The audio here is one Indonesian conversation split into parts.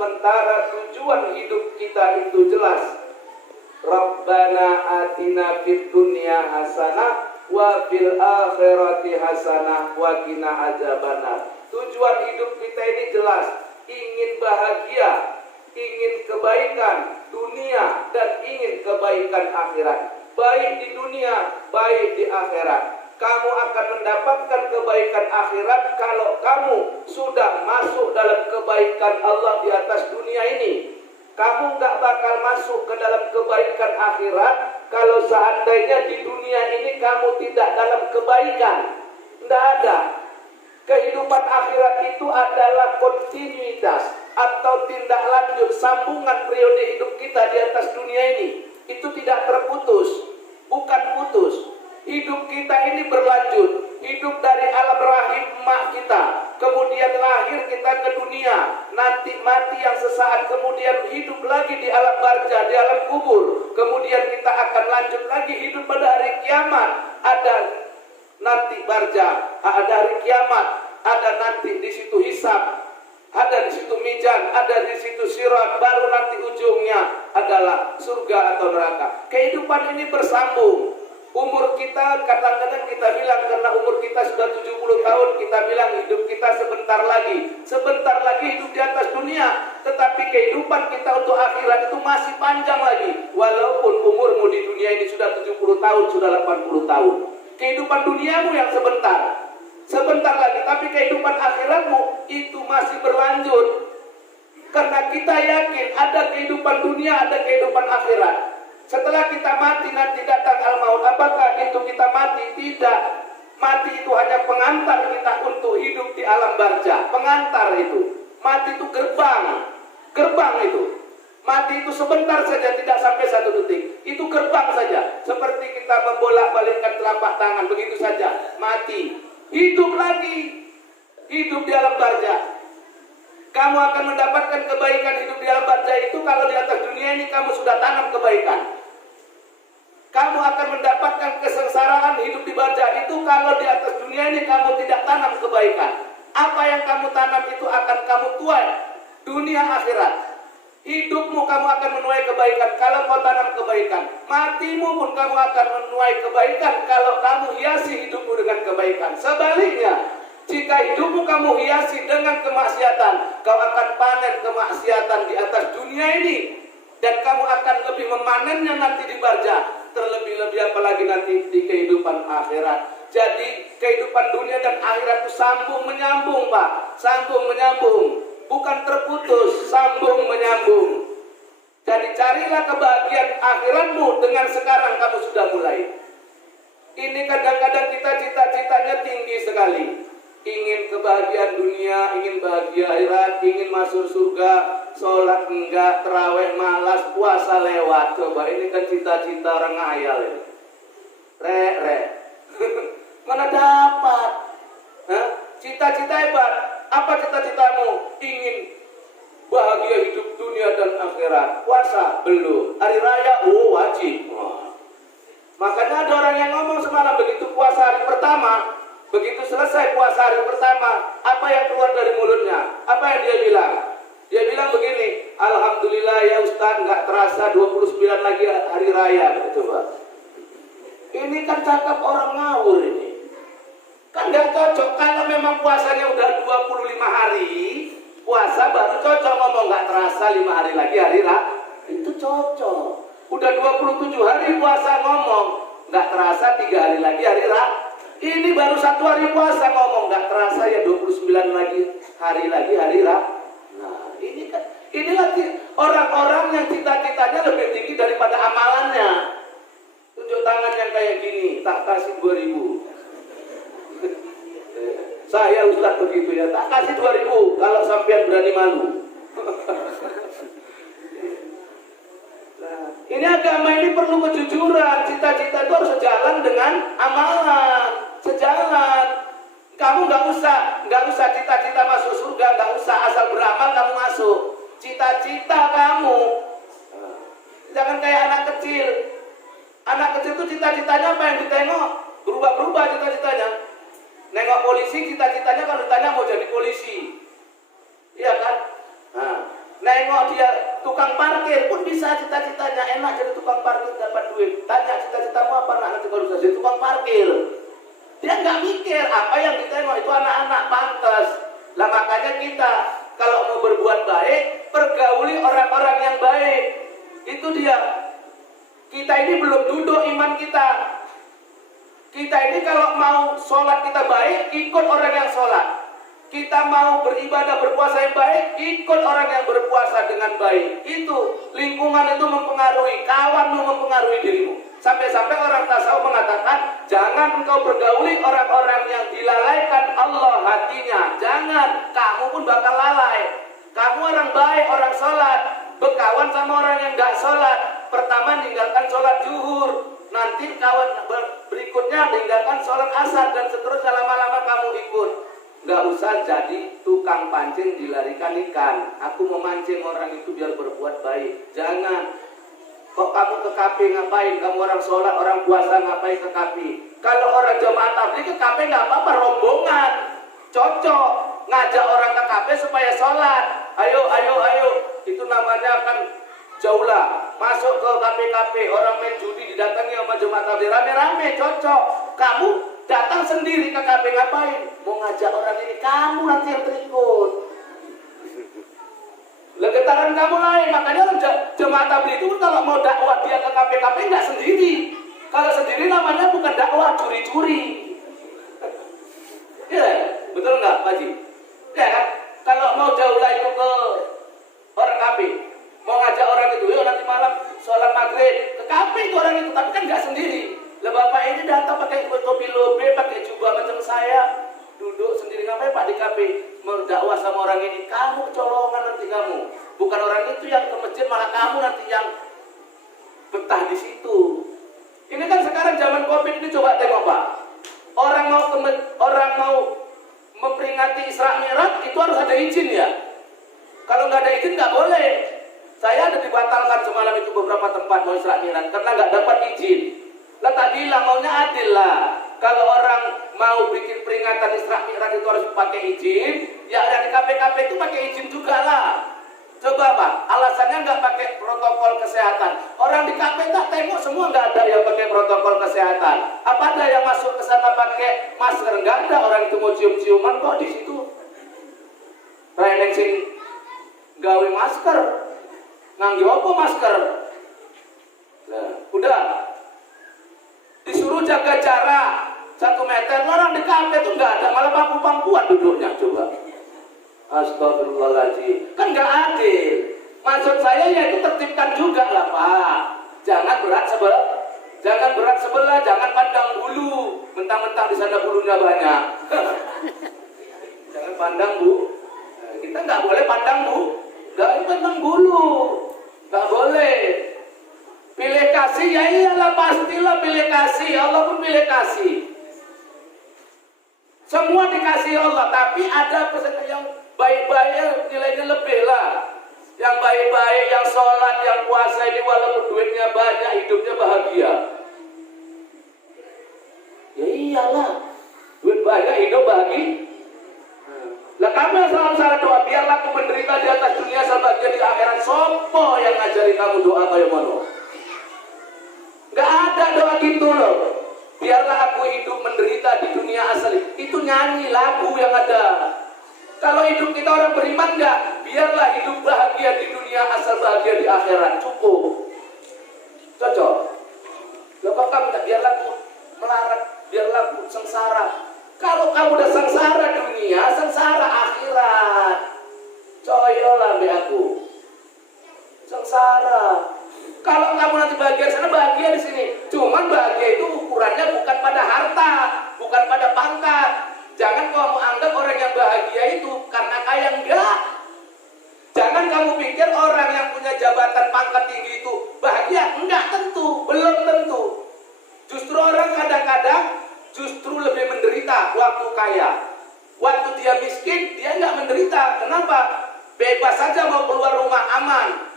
sementara tujuan hidup kita itu jelas. Rabbana atina fid dunya hasanah wa fil akhirati hasanah wa qina adzabannar. Tujuan hidup kita ini jelas, ingin bahagia, ingin kebaikan dunia dan ingin kebaikan akhirat. Baik di dunia, baik di akhirat. Kamu akan mendapatkan kebaikan akhirat kalau kamu sudah masuk dalam kebaikan Allah di atas dunia ini. Kamu gak bakal masuk ke dalam kebaikan akhirat kalau seandainya di dunia ini kamu tidak dalam kebaikan. Tidak ada. Kehidupan akhirat itu adalah kontinuitas atau tindak lanjut sambungan periode hidup kita di atas dunia ini. Itu tidak terputus, bukan putus. Hidup kita ini berlanjut. Hidup dari alam rahim emak kita, kemudian lahir kita ke dunia, nanti mati yang sesaat, kemudian hidup lagi di alam barzah, di alam kubur, kemudian kita akan lanjut lagi hidup pada hari kiamat. Ada nanti barzah, ada hari kiamat, ada nanti di situ hisab, ada di situ mizan, ada di situ sirat, baru nanti ujungnya adalah surga atau neraka. Kehidupan ini bersambung. Umur kita kadang-kadang kita bilang karena umur kita sudah 70 tahun, kita bilang hidup kita sebentar lagi hidup di atas dunia. Tetapi kehidupan kita untuk akhirat itu masih panjang lagi. Walaupun umurmu di dunia ini sudah 70 tahun, sudah 80 tahun. Kehidupan duniamu yang sebentar lagi, tapi kehidupan akhiratmu itu masih berlanjut. Karena kita yakin ada kehidupan dunia, ada kehidupan akhirat. Setelah kita mati nanti datang al-maut. Apakah itu kita mati? Tidak. Mati itu hanya pengantar kita untuk hidup di alam barzah. Pengantar itu. Mati itu gerbang. Gerbang itu. Mati itu sebentar saja, tidak sampai 1 detik. Itu gerbang saja. Seperti kita membolak-balikkan telapak tangan. Begitu saja. Mati. Hidup lagi. Hidup di alam barzah. Kamu akan mendapatkan kebaikan hidup di alam barzah itu kalau di atas dunia ini kamu sudah tanam kebaikan. Kamu akan mendapatkan kesengsaraan hidup di barzah itu kalau di atas dunia ini kamu tidak tanam kebaikan. Apa yang kamu tanam itu akan kamu tuai dunia akhirat. Hidupmu kamu akan menuai kebaikan kalau kau tanam kebaikan. Matimu pun kamu akan menuai kebaikan kalau kamu hiasi hidupmu dengan kebaikan. Sebaliknya, jika hidupmu kamu hiasi dengan kemaksiatan, kau akan panen kemaksiatan di atas dunia ini. Dan kamu akan lebih memanennya nanti di barzah. Terlebih-lebih apalagi nanti di kehidupan akhirat. Jadi kehidupan dunia dan akhirat itu sambung menyambung, Pak. Sambung menyambung. Bukan terputus, sambung menyambung. Jadi carilah kebahagiaan akhiratmu dengan sekarang kamu sudah mulai. Ini kadang-kadang kita cita-citanya tinggi sekali. Ingin kebahagiaan dunia, ingin bahagia akhirat, ingin masuk surga, sholat enggak, terawih malas, puasa lewat. Coba ini kan cita-cita orang ngayal ya. Mana dapat? Cita-cita hebat. Apa cita-citamu? Ingin bahagia hidup dunia dan akhirat. Puasa? Belum. Hari raya? Oh wajib. Makanya ada orang yang ngomong semalam begitu puasa hari pertama, begitu selesai puasa hari pertama, apa yang keluar dari mulutnya? Apa yang dia bilang? Dia bilang begini, alhamdulillah ya Ustaz, nggak terasa 29 lagi hari raya. Coba. Ini kan cakap orang ngawur ini. Kan nggak cocok. Kalau memang puasanya udah 25 hari, puasa baru cocok ngomong nggak terasa 5 hari lagi hari raya. Itu cocok. Udah 27 hari puasa ngomong nggak terasa 3 hari lagi hari raya. Ini baru 1 hari puasa ngomong nggak terasa ya 29 hari lagi hari raya. Nah, inilah orang-orang yang cita-citanya lebih tinggi daripada amalannya. Tunjuk tangan yang kayak gini, tak kasih 2.000. Saya Ustaz begitu ya, tak kasih 2.000 kalau sampean berani malu. Nah, ini agama ini perlu kejujuran. Cita-cita itu harus sejalan dengan amalan. Sejalan. Kamu nggak usah cita-cita masuk surga, nggak usah, asal beramal kamu masuk. Cita-cita kamu jangan kayak anak kecil. Anak kecil itu cita-citanya apa yang ditengok? Berubah-berubah cita-citanya. Nengok polisi, cita-citanya kalau ditanya mau jadi polisi, iya kan? Nah, Nengok dia tukang parkir pun bisa cita-citanya enak jadi tukang parkir dapat duit. Tanya cita-citamu apa nanti baru jadi tukang parkir. Dia nggak mikir apa yang ditengok itu anak-anak pantas. Lah makanya kita kalau mau berbuat baik, pergauli orang-orang yang baik. Itu dia. Kita ini belum duduk iman kita. Kita ini kalau mau sholat kita baik, ikut orang yang sholat. Kita mau beribadah, berpuasa yang baik, ikut orang yang berpuasa dengan baik. Itu, lingkungan itu mempengaruhi, kawanmu mempengaruhi dirimu. Sampai-sampai orang tasawuf mengatakan, jangan engkau bergauli orang-orang yang dilalaikan Allah hatinya. Jangan, kamu pun bakal lalai. Kamu orang baik, orang sholat, berkawan sama orang yang gak sholat. Pertama meninggalkan sholat zuhur, nanti kawan berikutnya meninggalkan sholat asar, dan seterusnya lama-lama kamu ikut. Nggak usah jadi tukang pancing dilarikan ikan. Aku memancing orang itu biar berbuat baik. Jangan. Kok kamu ke KP ngapain? Kamu orang sholat, orang puasa ngapain ke KP? Kalau orang jamaah tabligh ke KP nggak apa-apa, rombongan. Cocok. Ngajak orang ke KP supaya sholat. Ayo. Itu namanya kan jaulah. Masuk ke KP-KP. Orang main judi didatangi sama jamaah tabligh. Rame-rame, cocok. Kamu datang sendiri ke KP ngapain? Mau ngajak orang ini, kamu nanti yang terikut. Getaran kamu lain. Makanya jemaah tabligh itu kalau mau dakwah dia ke KP-KP nggak sendiri. Kalau sendiri namanya bukan dakwah, curi-curi. Ya, betul nggak Pak Haji? Ya kan? Kalau mau jauh lah itu ke orang KP, mau ngajak orang itu, yuk nanti malam sholat maghrib ke KP itu orang itu, tapi kan nggak sendiri. Lah bapak ini datang pakai topi lobe, pakai jubah macam saya, duduk sendiri ngapain Pak di KP? Mau dakwah sama orang ini, kamu colongan nanti kamu. Bukan orang itu yang ke masjid, malah kamu nanti yang betah di situ. Ini kan sekarang zaman Covid ini, coba tengok Pak. Orang mau memperingati Isra Mi'raj itu harus ada izin ya. Kalau nggak ada izin nggak boleh. Saya ada dibatalkan semalam itu beberapa tempat mau Isra Mi'raj karena nggak dapat izin. Lah tadi lah maunya adil lah. Kalau orang mau bikin peringatan Isra Mi'raj itu harus pakai izin, ya ada di KP-KP itu pakai izin juga lah. Coba Pak, alasannya nggak pakai protokol kesehatan. Orang di KP tak tengok semua nggak ada yang pakai protokol kesehatan. Apa ada yang masuk ke sana pakai masker? Nggak ada. Orang itu mau cium-ciuman kok di situ. Reneng sing gawe masker, nganggo apa masker? Nah, udah. Disuruh jaga jarak 1 meter, orang di kafe itu nggak ada, malah pangku-pangkuan duduknya. Coba, astagfirullahaladzim, kan nggak adil. Maksud saya ya itu tertibkan juga lah Pak. Jangan berat sebelah, jangan pandang bulu, mentang-mentang di sana bulunya banyak. Jangan pandang Bu, kita nggak boleh pandang Bu, nggak pandang bulu, nggak boleh. Pilih kasih, ya iyalah pastilah pilih kasih. Allah pun pilih kasih. Semua dikasih Allah, tapi ada pesan yang baik-baik nilainya lebih lah. Yang baik-baik, yang sholat, yang puasa ini walaupun duitnya banyak, hidupnya bahagia. Ya iyalah, duit banyak, hidup bahagia. Lah kamu yang selalu salah doa, biarlah aku menderita di atas dunia sebagian di akhirat. Sopo yang ngajari kamu doa kayak mana? Gak ada doa gitu loh. Biarlah aku hidup menderita di dunia asal. Itu nyanyi lagu yang ada. Kalau hidup kita orang beriman gak? Biarlah hidup bahagia di dunia asal bahagia di akhirat. Cukup. Cocok. Lepas kamu tak biarlah aku melarat, biarlah aku sengsara. Kalau kamu udah sengsara dunia, sengsara akhirat. Coyolah be aku. Sengsara. Kalau kamu nanti bahagia di sana, bahagia di sini. Cuman bahagia itu ukurannya bukan pada harta, bukan pada pangkat. Jangan kamu anggap orang yang bahagia itu karena kaya, enggak. Jangan kamu pikir orang yang punya jabatan pangkat tinggi itu bahagia, enggak tentu, belum tentu. Justru orang kadang-kadang justru lebih menderita waktu kaya. Waktu dia miskin, dia enggak menderita. Kenapa? Bebas saja mau keluar rumah aman.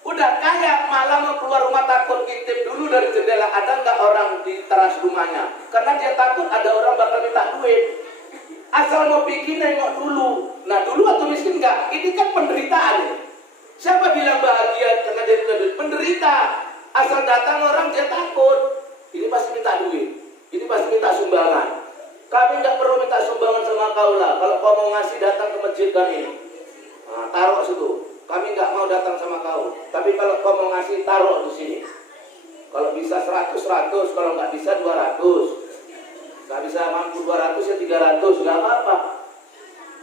Udah kaya malah mau keluar rumah takut ngintip dulu dari jendela ada nggak orang di teras rumahnya, karena dia takut ada orang bakal minta duit. Asal mau bikin nengok dulu. Nah dulu waktu miskin nggak, ini kan penderitaan. Siapa bilang bahagia karena dia punya duit? Menderita. Asal datang orang dia takut. Ini pasti minta duit. Ini pasti minta sumbangan. Kami nggak perlu minta sumbangan sama kau lah. Kalau kau mau ngasih datang ke masjid kami. Nah, taruh situ. Kami nggak mau datang sama kau. Tapi kalau kau mau ngasih taruh di sini. Kalau bisa 100, kalau nggak bisa 200. Nggak bisa mampu 200 ya 300, nggak apa-apa.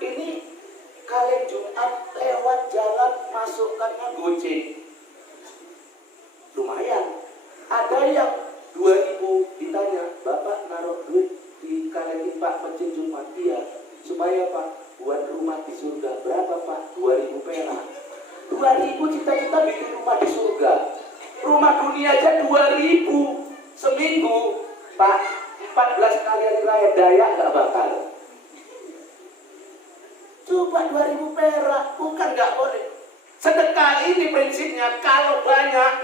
Ini kalian Jumat lewat jalan masukkannya goceng. Lumayan. Ada yang 2000 ditanya, Bapak naruh duit di kalian Pak masjid Jumat? Iya. Supaya Pak buat rumah di surga. Berapa Pak? 2000 perak. 2000 cita-cita bikin rumah di surga. Rumah dunia aja 2000 seminggu, Pak. 14 kali hari raya Daya nggak bakal. Coba 2000 perak, bukan nggak boleh. Sedekah ini prinsipnya kalau banyak,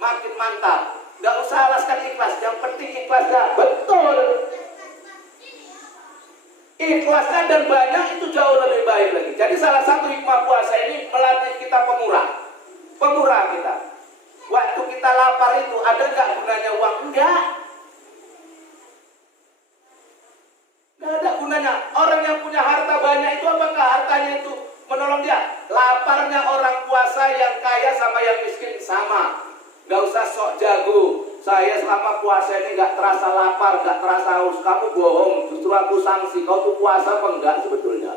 makin mantap. Nggak usah alaskan ikhlas, yang penting ikhlasnya betul. Ikhlasnya dan banyak itu jauh lebih baik lagi. Jadi salah satu hikmah puasa ini melatih kita pemurah kita. Waktu kita lapar itu ada nggak gunanya uang? Enggak ada gunanya. Orang yang punya harta banyak itu apakah hartanya itu menolong dia? Laparnya orang puasa yang kaya sama yang miskin sama. Nggak usah sok jago. Saya selama puasa ini nggak terasa lapar, nggak terasa haus. Kamu bohong, justru aku sanksi. Kau tuh puasa apa enggak sebetulnya?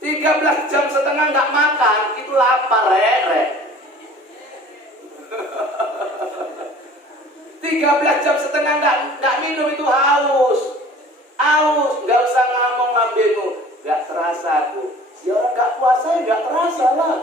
13 jam setengah nggak makan, itu lapar, rek. 13 jam setengah nggak minum itu haus, nggak usah ngomong ambenu, nggak terasa aku. Ya orang nggak puasa ya nggak terasa lah.